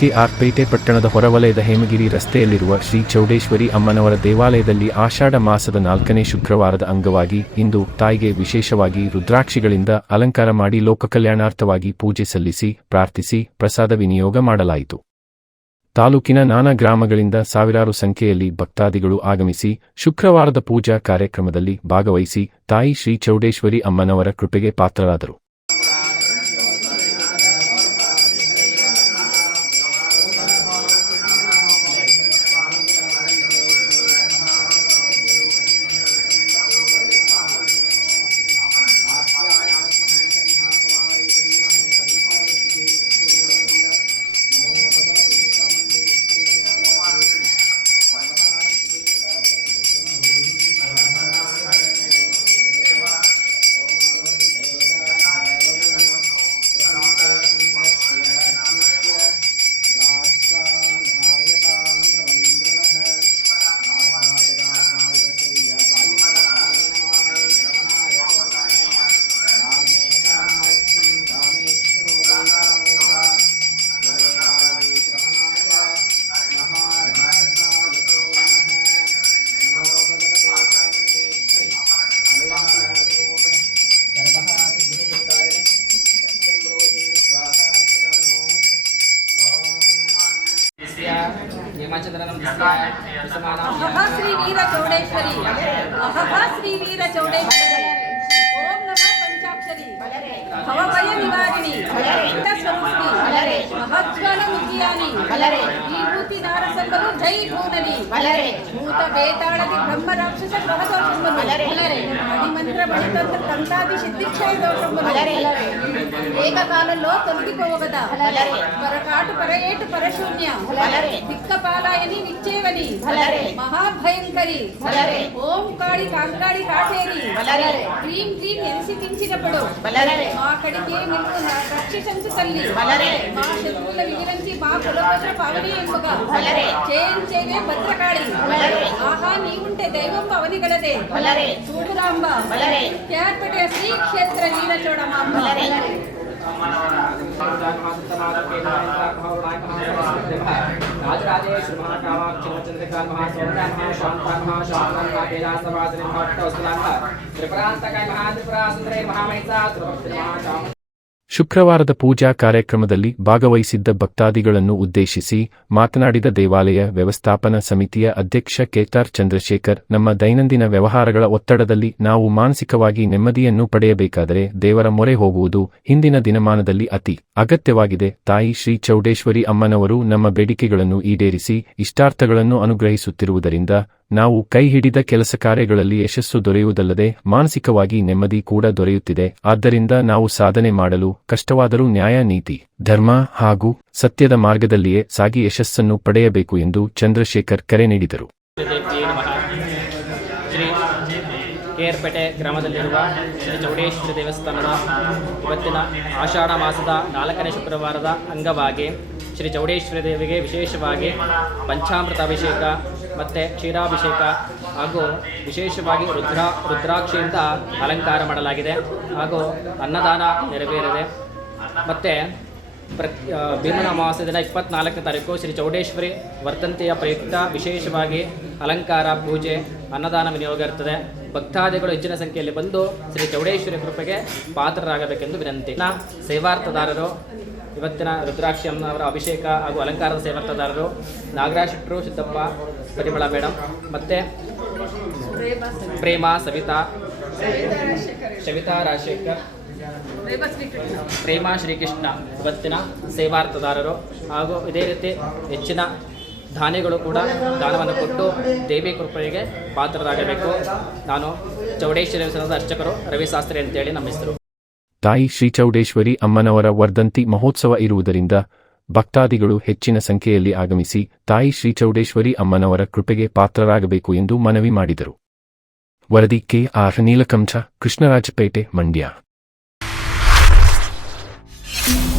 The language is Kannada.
ಕೆಆರ್ ಪೇಟೆ ಪಟ್ಟಣದ ಹೊರವಲಯದ ಹೇಮಗಿರಿ ರಸ್ತೆಯಲ್ಲಿರುವ ಶ್ರೀ ಚೌಡೇಶ್ವರಿ ಅಮ್ಮನವರ ದೇವಾಲಯದಲ್ಲಿ ಆಷಾಢ ಮಾಸದ ನಾಲ್ಕನೇ ಶುಕ್ರವಾರದ ಅಂಗವಾಗಿ ಇಂದು ತಾಯಿಗೆ ವಿಶೇಷವಾಗಿ ರುದ್ರಾಕ್ಷಿಗಳಿಂದ ಅಲಂಕಾರ ಮಾಡಿ ಲೋಕಕಲ್ಯಾಣಾರ್ಥವಾಗಿ ಪೂಜೆ ಸಲ್ಲಿಸಿ, ಪ್ರಾರ್ಥಿಸಿ, ಪ್ರಸಾದ ವಿನಿಯೋಗ ಮಾಡಲಾಯಿತು. ತಾಲೂಕಿನ ನಾನಾ ಗ್ರಾಮಗಳಿಂದ ಸಾವಿರಾರು ಸಂಖ್ಯೆಯಲ್ಲಿ ಭಕ್ತಾದಿಗಳು ಆಗಮಿಸಿ, ಶುಕ್ರವಾರದ ಪೂಜಾ ಕಾರ್ಯಕ್ರಮದಲ್ಲಿ ಭಾಗವಹಿಸಿ, ತಾಯಿ ಶ್ರೀ ಚೌಡೇಶ್ವರಿ ಅಮ್ಮನವರ ಕೃಪೆಗೆ ಪಾತ್ರರಾದರು. మచంద్రనం శ్రీ వీర చౌడేశ్వరి. శ్రీ వీర చౌడేశ్వరి. ఓం ಚಿತ್ತ ಸ್ವರೂಪಿಣಿ ಮಹಜ್ವಲ ಮುಖಿಯಾನಿ ವಿಭೂತಿ ನಾರಸಂಬರು ಜೈ ಭೂನನಿ ಭೂತ ಬೇತಾಳದಿ ಬ್ರಹ್ಮ ರಾಕ್ಷಸ ಗ್ರಹ దోషములు మంత్ర బలితంత్ర తంత్రాది సిద్ధిక్షయ దోషములు ఏకకాలంలో తొలగిపోవగదా పరకాటు పరయేటు పరశూన్య దిక్కపాలాయని నిచ్చేవని మహాభయంకరి ఓం కాడి కాంకాడి కాటేరి క్రీం క్రీం ఎనిసికించినప్పుడు మా కడికే నిన్ను రక్షించు తల్లి మా శత్రువుల విగిరించి మా కులభద్ర పవని ఎంపుగా చేయించేవే భద్రకాళి ఆహా నీవుంటే దైవం పవని గలదే చూడురాంబ క్యార్పటే శ్రీ క్షేత్ర వీర చూడమాంబ రాజరాజేశ్వరి మహాకామాక్షరచంద్రకాల్ మహాస్వర్ణ మహాశాంత మహాశాంత మహాకైలాసవాసిని మహాట్టౌస్తులాంబ త్రిపురాంతకాయ మహాత్రిపురాసుందరే మహామహిషా త్రిభక్తి మహాశామ ಶುಕ್ರವಾರದ ಪೂಜಾ ಕಾರ್ಯಕ್ರಮದಲ್ಲಿ ಭಾಗವಹಿಸಿದ್ದ ಭಕ್ತಾದಿಗಳನ್ನು ಉದ್ದೇಶಿಸಿ ಮಾತನಾಡಿದ ದೇವಾಲಯ ವ್ಯವಸ್ಥಾಪನಾ ಸಮಿತಿಯ ಅಧ್ಯಕ್ಷ ಕೇತಾರ್ ಚಂದ್ರಶೇಖರ್, ನಮ್ಮ ದೈನಂದಿನ ವ್ಯವಹಾರಗಳ ಒತ್ತಡದಲ್ಲಿ ನಾವು ಮಾನಸಿಕವಾಗಿ ನೆಮ್ಮದಿಯನ್ನು ಪಡೆಯಬೇಕಾದರೆ ದೇವರ ಮೊರೆ ಹೋಗುವುದು ಹಿಂದಿನ ದಿನಮಾನದಲ್ಲಿ ಅತಿ ಅಗತ್ಯವಾಗಿದೆ. ತಾಯಿ ಶ್ರೀ ಚೌಡೇಶ್ವರಿ ಅಮ್ಮನವರು ನಮ್ಮ ಬೇಡಿಕೆಗಳನ್ನು ಈಡೇರಿಸಿ ಇಷ್ಟಾರ್ಥಗಳನ್ನು ಅನುಗ್ರಹಿಸುತ್ತಿರುವುದರಿಂದ ನಾವು ಕೈ ಹಿಡಿದ ಕೆಲಸ ಕಾರ್ಯಗಳಲ್ಲಿ ಯಶಸ್ಸು ದೊರೆಯುವುದಲ್ಲದೆ ಮಾನಸಿಕವಾಗಿ ನೆಮ್ಮದಿ ಕೂಡ ದೊರೆಯುತ್ತಿದೆ. ಆದ್ದರಿಂದ ನಾವು ಸಾಧನೆ ಮಾಡಲು ಕಷ್ಟವಾದರೂ ನ್ಯಾಯ, ನೀತಿ, ಧರ್ಮ ಹಾಗೂ ಸತ್ಯದ ಮಾರ್ಗದಲ್ಲಿಯೇ ಸಾಗಿ ಯಶಸ್ಸನ್ನು ಪಡೆಯಬೇಕು ಎಂದು ಚಂದ್ರಶೇಖರ್ ಕರೆ ನೀಡಿದರು. ಕೇರ್ಪೇಟೆ ಗ್ರಾಮದಲ್ಲಿರುವ ಶ್ರೀ ಚೌಡೇಶ್ವರಿ ದೇವಸ್ಥಾನದ ಇವತ್ತಿನ ಆಷಾಢ ಮಾಸದ ನಾಲ್ಕನೇ ಶುಕ್ರವಾರದ ಅಂಗವಾಗಿ ಶ್ರೀ ಚೌಡೇಶ್ವರಿ ದೇವಿಗೆ ವಿಶೇಷವಾಗಿ ಪಂಚಾಮೃತ ಅಭಿಷೇಕ ಮತ್ತು ಕ್ಷೀರಾಭಿಷೇಕ ಹಾಗೂ ವಿಶೇಷವಾಗಿ ರುದ್ರ ರುದ್ರಾಕ್ಷಿಯಿಂದ ಅಲಂಕಾರ ಮಾಡಲಾಗಿದೆ ಹಾಗೂ ಅನ್ನದಾನ ನೆರವೇರಿದೆ. ಮತ್ತು ಪ್ರತ್ ಭೀಮನ ಅಮಾವಾಸ್ಯ ದಿನ ಇಪ್ಪತ್ನಾಲ್ಕನೇ ತಾರೀಕು ಶ್ರೀ ಚೌಡೇಶ್ವರಿ ವರ್ಧಂತಿಯ ಪ್ರಯುಕ್ತ ವಿಶೇಷವಾಗಿ ಅಲಂಕಾರ ಪೂಜೆ ಅನ್ನದಾನ ವಿನಿಯೋಗ ಇರ್ತದೆ. ಭಕ್ತಾದಿಗಳು ಹೆಚ್ಚಿನ ಸಂಖ್ಯೆಯಲ್ಲಿ ಬಂದು ಶ್ರೀ ಚೌಡೇಶ್ವರಿ ಕೃಪೆಗೆ ಪಾತ್ರರಾಗಬೇಕೆಂದು ವಿನಂತಿ. ನಾ ಸೇವಾರ್ಥದಾರರು ಇವತ್ತಿನ ರುದ್ರಾಕ್ಷಿ ಅಮ್ಮನವರ ಅಭಿಷೇಕ ಹಾಗೂ ಅಲಂಕಾರದ ಸೇವಾರ್ಥದಾರರು ನಾಗರಾಜ್ ಶೆಟ್ಟರು ಸಿದ್ದಪ್ಪ ಪರಿಮಳ ಮೇಡಮ್ ಮತ್ತು ಪ್ರೇಮ ಸವಿತಾ ಸವಿತಾ ರಾಜಶೇಖರ್ ಪ್ರೇಮ ಶ್ರೀಕೃಷ್ಣ. ಇವತ್ತಿನ ಸೇವಾರ್ಥದಾರರು ಹಾಗೂ ಇದೇ ರೀತಿ ಹೆಚ್ಚಿನ ದಾನಿಗಳು ಕೂಡ ದಾನವನ್ನು ಕೊಟ್ಟು ದೇವಿ ಕೃಪೆಗೆ ಪಾತ್ರರಾಗಬೇಕು. ನಾನು ಚೌಡೇಶ್ವರಿ ದೇವಸ್ಥಾನದ ಅರ್ಚಕರು ರವಿಶಾಸ್ತ್ರಿ ಅಂತೇಳಿ ನಮ್ಮ ಹೆಸರು. ತಾಯಿ ಶ್ರೀ ಚೌಡೇಶ್ವರಿ ಅಮ್ಮನವರ ವರ್ಧಂತಿ ಮಹೋತ್ಸವ ಇರುವುದರಿಂದ ಭಕ್ತಾದಿಗಳು ಹೆಚ್ಚಿನ ಸಂಖ್ಯೆಯಲ್ಲಿ ಆಗಮಿಸಿ ತಾಯಿ ಶ್ರೀ ಚೌಡೇಶ್ವರಿ ಅಮ್ಮನವರ ಕೃಪೆಗೆ ಪಾತ್ರರಾಗಬೇಕು ಎಂದು ಮನವಿ ಮಾಡಿದರು. ವರದಿ K R Neelakantha, Krishnarajpet, Mandya. Thank you.